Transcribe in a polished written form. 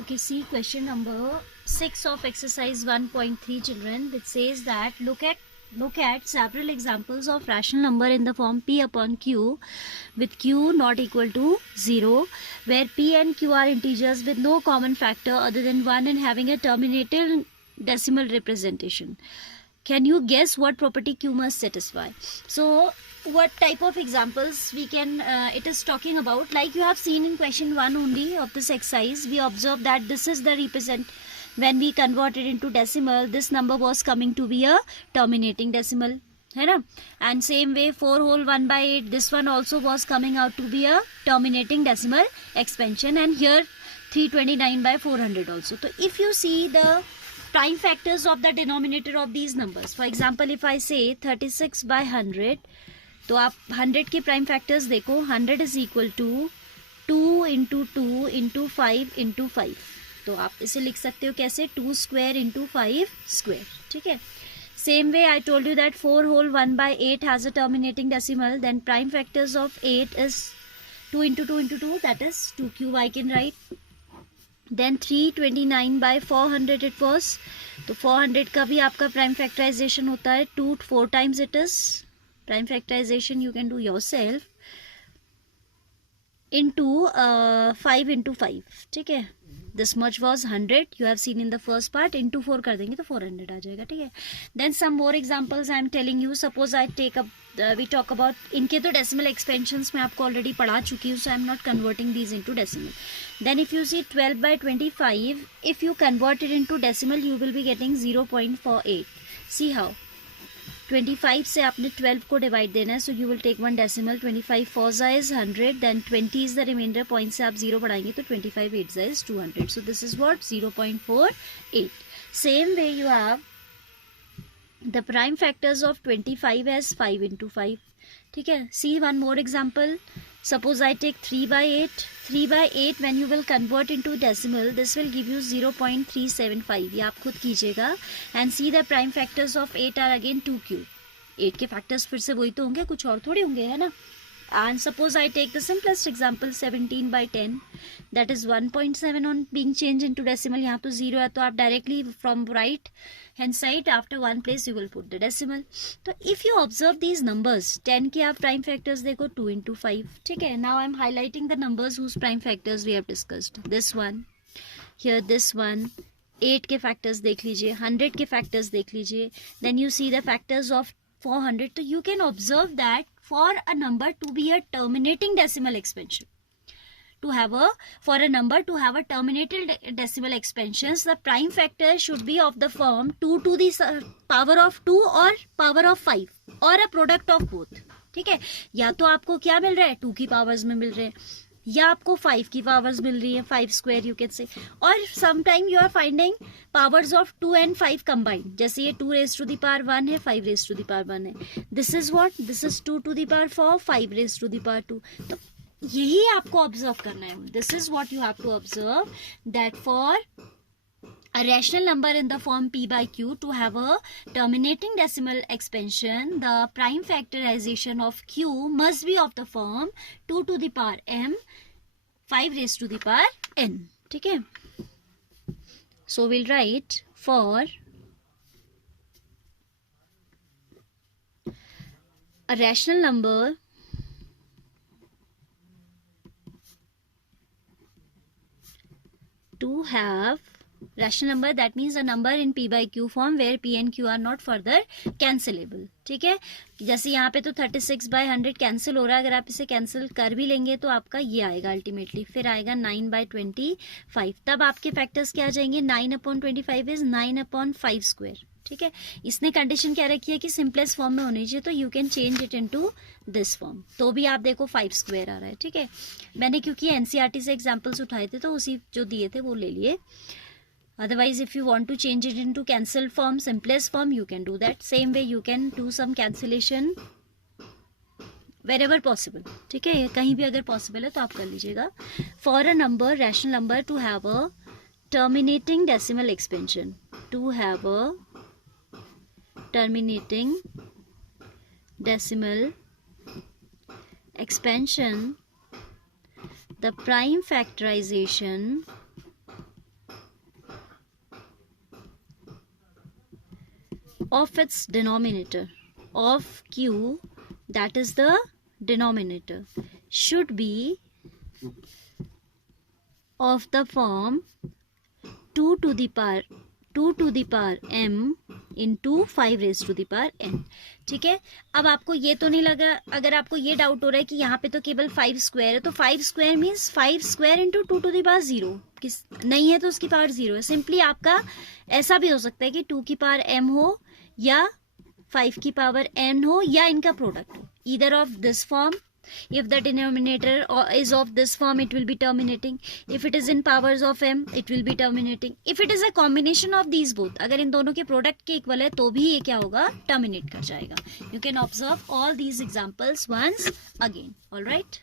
Okay, see question number 6 of exercise 1.3 children, which says that look at several examples of rational number in the form p upon q with q not equal to 0, where p and q are integers with no common factor other than 1 and having a terminated decimal representation. Can you guess what property q must satisfy? So what type of examples we can it is talking about, like you have seen in question 1 only of this exercise, we observe that this is the represent. When we convert it into decimal, this number was coming to be a terminating decimal, है ना? And same way 4 whole 1 by 8, this one also was coming out to be a terminating decimal expansion, and here 329 by 400 also. So if you see the prime factors of the denominator of these numbers, for example if I say 36 by 100, तो आप 100 के prime factors देखो. 100 is equal to 2 into 2 into 5 into 5. तो आप इसे लिख सकते हो कैसे, 2 स्क्वायर इंटू 5 स्क्वायर. ठीक है. Same way I told you that 4 whole 1 by 8 has a terminating decimal. Then prime factors of 8 is 2 into 2 into 2, that is 2 cube I can write. Then 329 by 400 it was. तो 400 का भी आपका prime factorisation होता है 2 4 times it is. Prime factorization you can do yourself into 5 into 5. ठीक है. This much was 100 you have seen in the first part. into 4 कर देंगे तो 400 आ जाएगा. ठीक है. Then some more examples I am telling you. Suppose I take up we talk about, इनके तो decimal expansions मैं आपको already पढ़ा चुकी हूँ, so I am not converting these into decimal. Then if you see 12 by 25, if you convert it into decimal you will be getting 0.48. See how 25 से आपने 12 को डिवाइड देना है, so you will take one decimal. 25 4 जा is 100, then 20 is the remainder. Point से आप 0 बढ़ाएंगे तो 25 8 जा is 200. So this is what 0.48. Same way you have the prime factors of 25 as 5 into 5. ठीक है. See one more example. Suppose I take 3 by 8. 3 by 8 when you will convert into decimal, this will give you 0.375. ये आप खुद कीजिएगा. And see the prime factors of 8 are again 2 cube. 8 के factors फिर से वही तो होंगे, कुछ और थोड़ी होंगे, है ना. And suppose I take the simplest example 17 by 10. That is 1.7 on being changed into decimal. यहाँ तो 0 है तो आप directly from right hand side after one place you will put the decimal. तो if you observe these numbers, 10 के आप prime factors देखो 2 into 5. ठीक है. Now I am highlighting the numbers whose prime factors we have discussed. This one, here this one. 8 के factors देख लीजिए, 100 के factors देख लीजिए. Then you see the factors of 400. So you can observe that for a number to be a terminating decimal expansion, for a number to have a terminated decimal expansions, the prime factor should be of the form 2 to the power of 2 or power of 5 or a product of both. ठीक है. या तो आपको क्या मिल रहा है, 2 की powers में मिल रहे हैं, या आपको 5 की पावर्स मिल रही है, 5 स्क्वायर यू कैन से. और sometime you are finding powers of 2 and 5 combined. जैसे ये 2 raised to the power 1 है, 5 raised to the power 1 है. This is what, this is 2 to the power 4, 5 raised to the power 2. तो यही आपको observe करना है. This is what you have to observe, that for a rational number in the form p by q to have a terminating decimal expansion, the prime factorization of q must be of the form 2 to the power m, 5 raised to the power n. ठीक है. So we'll write for a rational number to have rational number, that means a number in p by q form where p and q are not further cancelable. ठीक है. जैसे यहाँ पे तो 36 by 100 cancel हो रहा है, अगर आप इसे कैंसिल कर भी लेंगे तो आपका ये आएगा अल्टीमेटली. फिर आएगा 9 by 25. तब आपके फैक्टर्स क्या आ जाएंगे, 9 upon 25 इज 9 upon 5 स्क्वायर. ठीक है. इसने कंडीशन क्या रखी है कि सिंपलेस्ट फॉर्म में होनी चाहिए, तो you can change it into this form. तो भी आप देखो 5 स्क्वायर आ रहा है. ठीक है. मैंने क्योंकि एनसीईआरटी से एग्जाम्पल्स उठाए थे तो उसी जो दिए थे वो ले लिए. Otherwise, if you want to change it into cancelled form, simplest form, you can do that. Same way, you can do some cancellation wherever possible. ठीक है. कहीं भी अगर possible है तो आप कर लीजिएगा. For a number, rational number to have a terminating decimal expansion, to have a terminating decimal expansion, the prime factorization of its denominator of q, that is the denominator, should be of the form 2 to the power m into 5 raised to the power n. ठीक है, अब आपको ये तो नहीं लगा, अगर आपको ये डाउट हो रहा है कि यहाँ पे तो केवल 5 स्क्वायर है, तो 5 square means 5 square into 2 to the power 0, किस नहीं है तो उसकी पावर 0 है. सिंपली आपका ऐसा भी हो सकता है कि 2 की पावर m हो या 5 की पावर n हो या इनका प्रोडक्ट हो. Either of this form, if the denominator is of this form, it will be terminating. If it is in powers of m, it will be terminating. If it is a combination of these both, अगर इन दोनों के product के equal है तो भी ये क्या होगा, टर्मिनेट कर जाएगा. You can observe all these examples once again. All right.